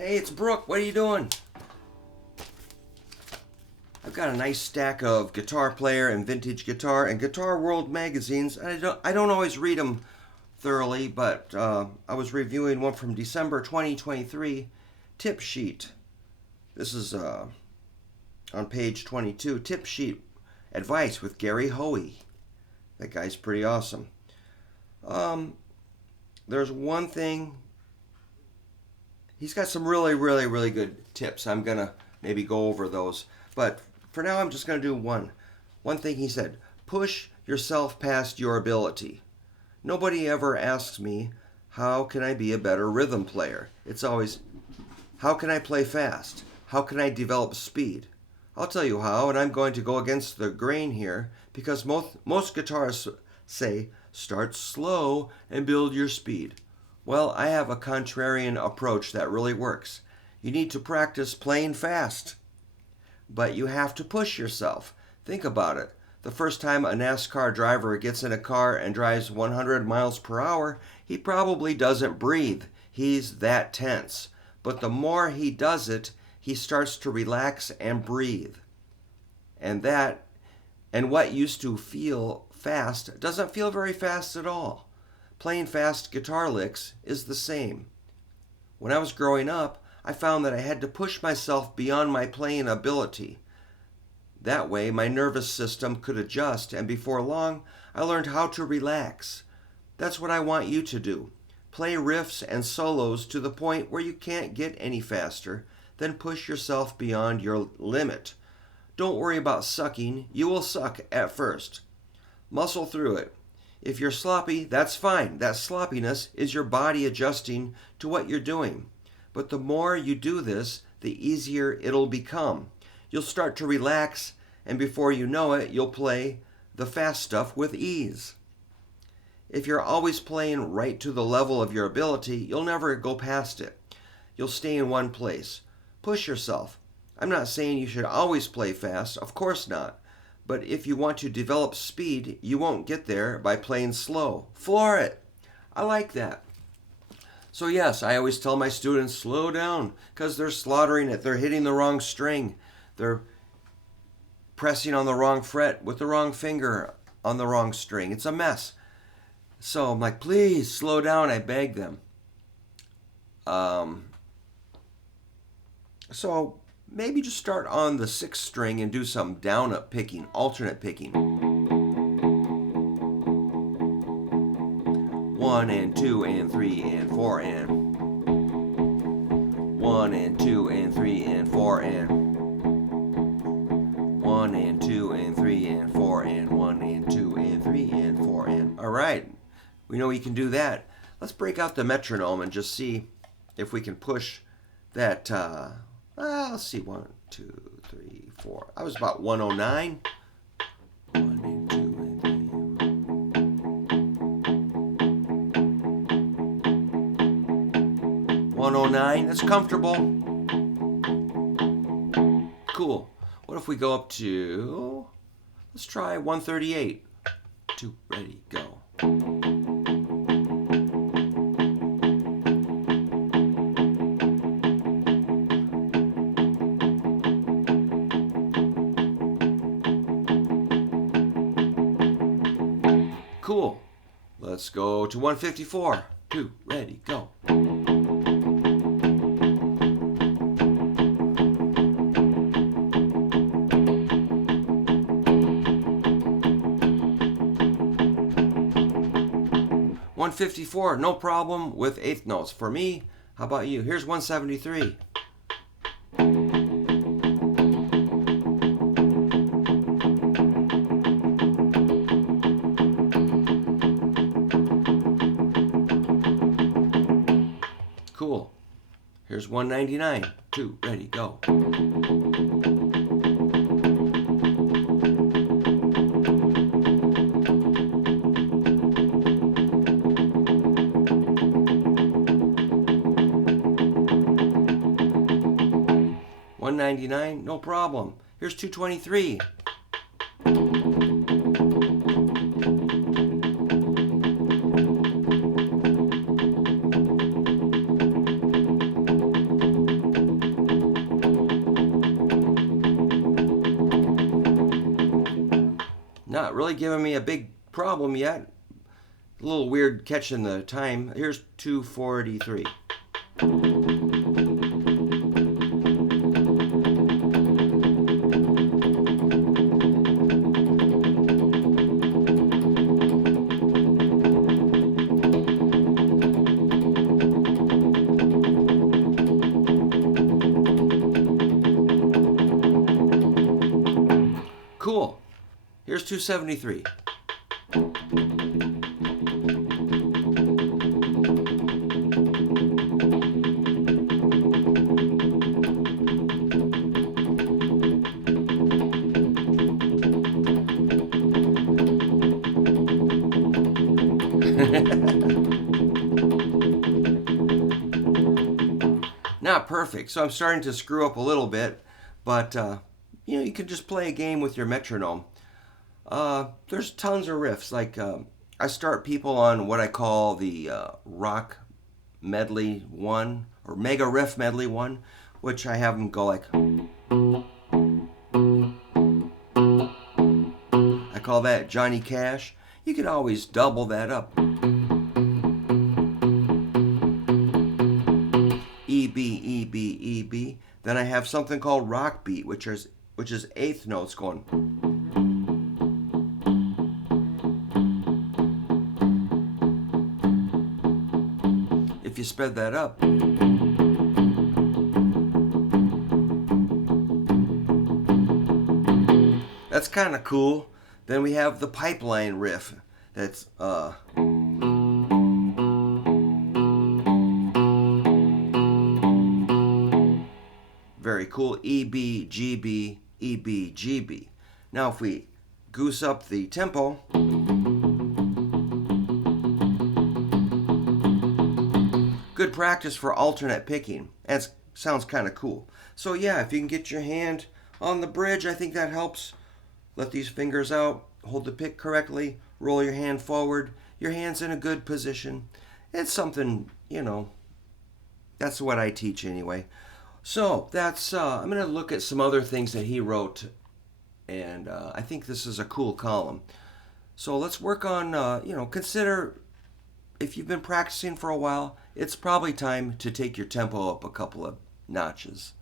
Hey, it's Brook. What are you doing? I've got a nice stack of Guitar Player and Vintage Guitar and Guitar World magazines. I don't always read them thoroughly, but I was reviewing one from December 2023, Tip Sheet. This is on page 22, Tip Sheet Advice with Gary Hoey. That guy's pretty awesome. There's one thing. He's got some really good tips. I'm going to maybe go over those. But for now, I'm just going to do one. One thing he said, push yourself past your ability. Nobody ever asks me, how can I be a better rhythm player? It's always, how can I play fast? How can I develop speed? I'll tell you how, and I'm going to go against the grain here, because most guitarists say, start slow and build your speed. Well, I have a contrarian approach that really works. You need to practice playing fast, but you have to push yourself. Think about it. The first time a NASCAR driver gets in a car and drives 100 miles per hour, he probably doesn't breathe. He's that tense. But the more he does it, he starts to relax and breathe. And what used to feel fast doesn't feel very fast at all. Playing fast guitar licks is the same. When I was growing up, I found that I had to push myself beyond my playing ability. That way, my nervous system could adjust, and before long, I learned how to relax. That's what I want you to do. Play riffs and solos to the point where you can't get any faster, then push yourself beyond your limit. Don't worry about sucking. You will suck at first. Muscle through it. If you're sloppy, that's fine. That sloppiness is your body adjusting to what you're doing. But the more you do this, the easier it'll become. You'll start to relax, and before you know it, you'll play the fast stuff with ease. If you're always playing right to the level of your ability, you'll never go past it. You'll stay in one place. Push yourself. I'm not saying you should always play fast, of course not. But if you want to develop speed, you won't get there by playing slow. Floor it. I like that. So yes, I always tell my students, slow down, because they're slaughtering it. They're hitting the wrong string. They're pressing on the wrong fret with the wrong finger on the wrong string. It's a mess. So I'm like, please slow down. I beg them. So maybe just start on the 6th string and do some down-up picking, alternate picking. 1 and 2 and 3 and 4 and 1 and 2 and 3 and 4 and 1 and 2 and 3 and 4 and 1 and 2 and 3 and 4 and. All right, we know we can do that. Let's break out the metronome and just see if we can push that. Let's see, 1, 2, 3, 4. I was about 109. 1 and 2 and 3. 109. That's comfortable. Cool. What if we go up to, let's try 138. 2, ready, go. Cool. Let's go to 154. 2, ready, go. $154, no problem with 8th notes. For me, how about you? Here's 173. Cool. Here's 199. 2, ready, go. $199, no problem. Here's 223. not really giving me a big problem yet. A little weird catching the time. Here's 2:43. Cool. Here's 273. Not perfect, so I'm starting to screw up a little bit, but you can just play a game with your metronome. There's tons of riffs. Like I start people on what I call the rock medley 1 or mega riff medley 1, which I have them go like. I call that Johnny Cash. You could always double that up. E B E B E B. Then I have something called rock beat, which is eighth notes going. If you spread that up, that's kind of cool. Then we have the pipeline riff. That's very cool. E B G B E B G B. Now if we goose up the tempo, good practice for alternate picking. That sounds kind of cool. So yeah, if you can get your hand on the bridge, I think that helps. Let these fingers out, hold the pick correctly, roll your hand forward. Your hand's in a good position. It's something, that's what I teach anyway. So that's I'm going to look at some other things that he wrote, and I think this is a cool column. So let's work on, consider if you've been practicing for a while, it's probably time to take your tempo up a couple of notches.